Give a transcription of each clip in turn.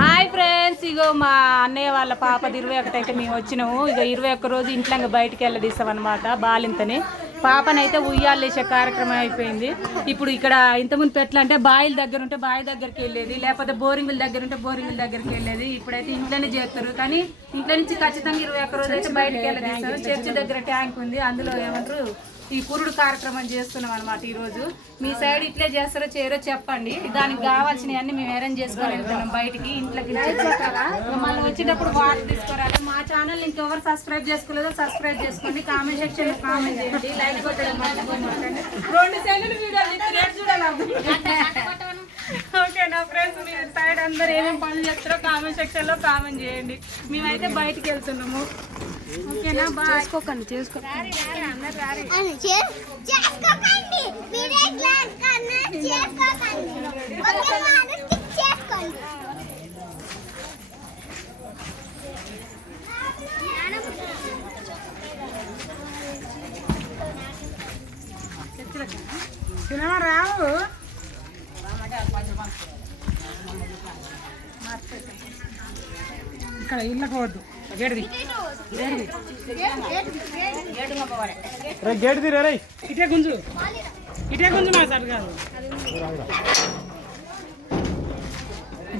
Hi friends ఇగో మా అన్నయ్య వాళ్ళ పాపది ఇరవై ఒకటి అయితే మేము వచ్చినాము. ఇక ఇరవై ఒక్క రోజు ఇంట్లో ఇంకా బయటికి వెళ్ళదీస్తాం బాలింతని. పాపనైతే ఉయ్యాలేసే కార్యక్రమం అయిపోయింది. ఇప్పుడు ఇక్కడ ఇంతకుముందు పెట్టాలంటే బాయిల దగ్గర ఉంటే బావి దగ్గరికి వెళ్ళేది లేకపోతే బోరింగుల దగ్గర ఉంటే బోరింగుల దగ్గరికి వెళ్ళేది. ఇప్పుడైతే ఇంట్లోనే చేస్తారు. కానీ ఇంట్లో నుంచి ఖచ్చితంగా ఇరవై ఒక్క రోజు అయితే బయటకు వెళ్ళదీస్తారు చర్చి దగ్గర ట్యాంక్ ఉంది అందులో ఏమంటారు ఈ పురుడు కార్యక్రమం చేస్తున్నాం అనమాట ఈరోజు. మీ సైడ్ ఇట్లే చేస్తారో చేయరో చెప్పండి. దానికి కావాల్సినవన్నీ మేము అరేంజ్ చేసుకొని వెళ్తున్నాం బయటికి ఇంట్లోకి మళ్ళీ వచ్చేటప్పుడు వాటర్ తీసుకురాలి మా ఛానల్ ఇంకెవరు సబ్స్క్రైబ్ చేసుకోలేదో సబ్స్క్రైబ్ చేసుకోండి. కామెంట్ సెక్షన్ కామెంట్ చేయండి. లైక్ కొట్టడం రెండు సెకండ్ వీడియో చూడాలి. ఓకే నా ఫ్రెండ్స్ మీ సైడ్ అందరు ఏమేమి పనులు చేస్తారో కామెంట్ సెక్షన్లో కామెంట్ చేయండి. మేమైతే బయటికి వెళ్తున్నాము. ఓకేనా బాయ్ చేసుకోకండి చేసుకోకండి. రారి ఇక్కడ ఇళ్ళ పోవద్దు గేడిది రే గేట్ తీరా రే. ఇటే గుంజు. ఇటే గుంజు మా సార్ కాదు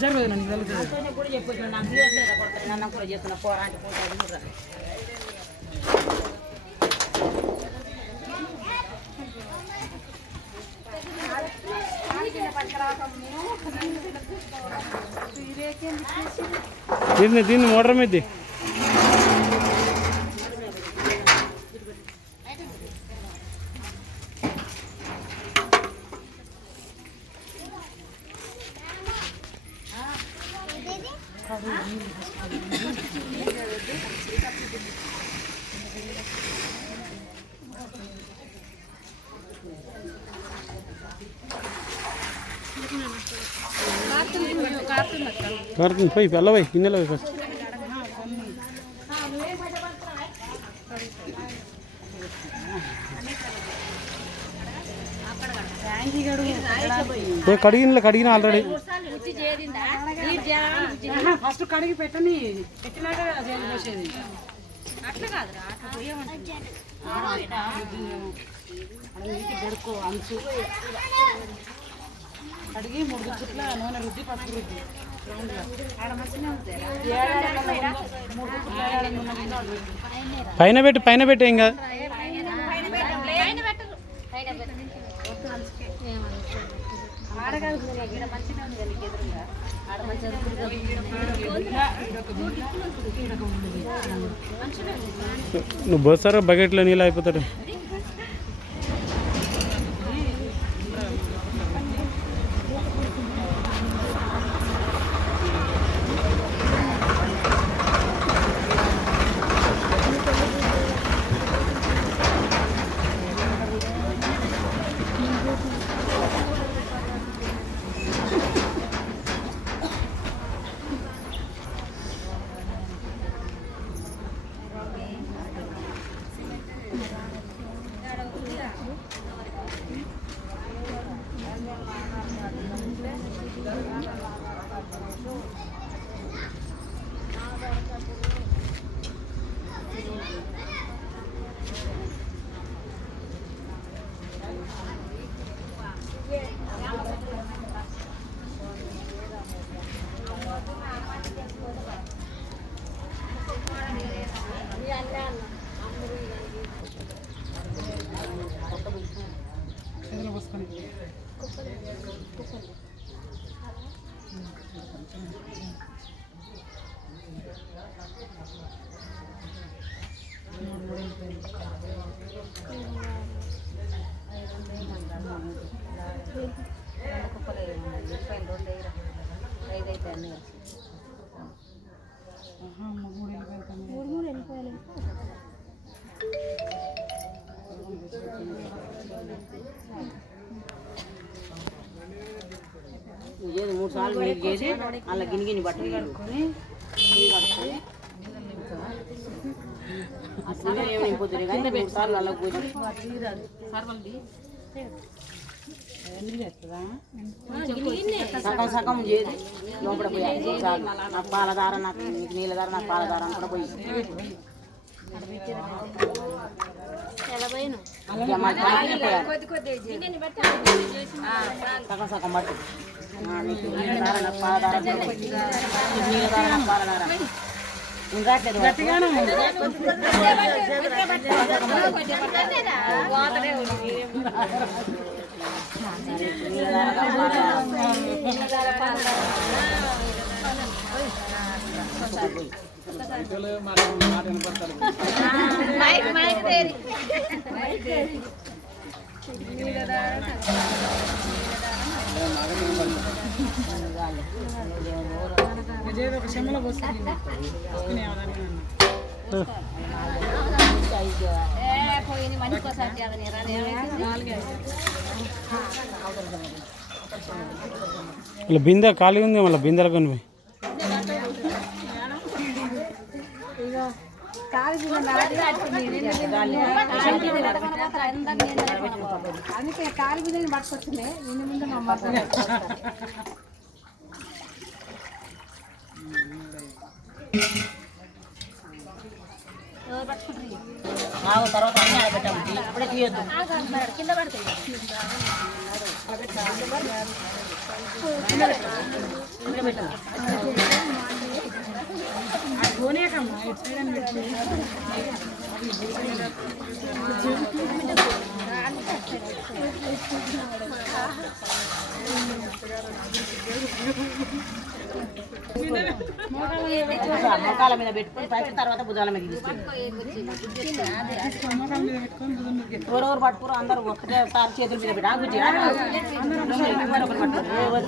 జరగదు నన్ను జరుగుతుంది దీన్ని దీన్ని మోటార్ మీద Thank you. కారుతుంది పోయి వెళ్ళ పోయి గిన్నెలో పోయి ఫస్ట్ ఏ కడిగిన కడిగిన ఆల్రెడీ ఫస్ట్ కడిగి పెట్టని పెట్టినాక జైలు అట్లా గడుకో అంచు కడిగి మూడు చుట్ల నూనె రుద్ది పసుపు రుద్ది. పైన పెట్టి పైన పెట్టి కాదు నువ్వు పోస్తారా బకెట్లో నీళ్ళు అయిపోతాడు ఏది మూడు సార్లు నీళ్ళు చేసి అలా గిని గిని బట్టలు కడుక్కొని అసలు ఏమి నింపుతుంది కానీ మూడు సార్లు అలా పోసి సగం సగం చేసి లోపల పోయి చాలు. నాకు పాలదార నాకు నీకు నీళ్ళదార నాకు పాలదార అని కూడా పోయి. సగం సగం పట్టు ఆ, నీకు నీళ్ళదార నాకు పాలదార అని కూడా పోయి. నీకు నీళ్ళదార నాకు పాలదార ఇంకా రావట్లేదు ఇలా బిందె ఖాళీ ఉంది మళ్ళీ బిందెలు తర్వాత అన్నీ ఆడబెట్టాము ఇప్పుడే తీయొద్దు ఇక్కడ పెట్టు. చూసా, మోకాల మీద పెట్టుకొని పైకి తర్వాత భుజాల మీద ఎవరెవరు పట్టుకురు అందరూ ఒకటే తారు చేతుల మీద పెట్టి ఆగుచి మరొకరు పట్టుకోరు ఎవరు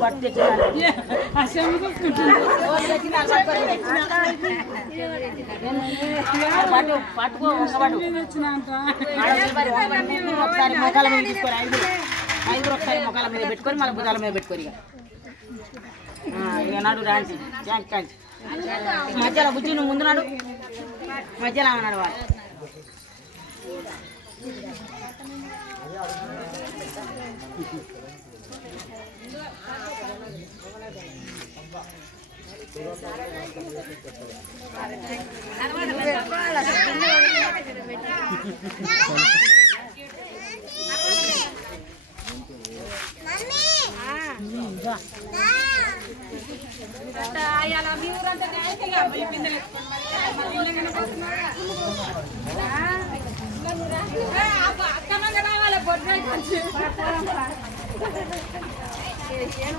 పట్టు పట్టుకో మొక్కల మీద తీసుకొని ఐదు ఐదుగురు ఒకసారి మొక్కల మీద పెట్టుకొని మళ్ళీ భుజాల మీద పెట్టుకొని ఇక. నాడు డాన్స్ ట్యాంక్ ట్యాంక్ మధ్యలో బుజ్జి నువ్వు ముందు నాడు. మధ్యలో అన్నాడు వాడు. మరి ಏನು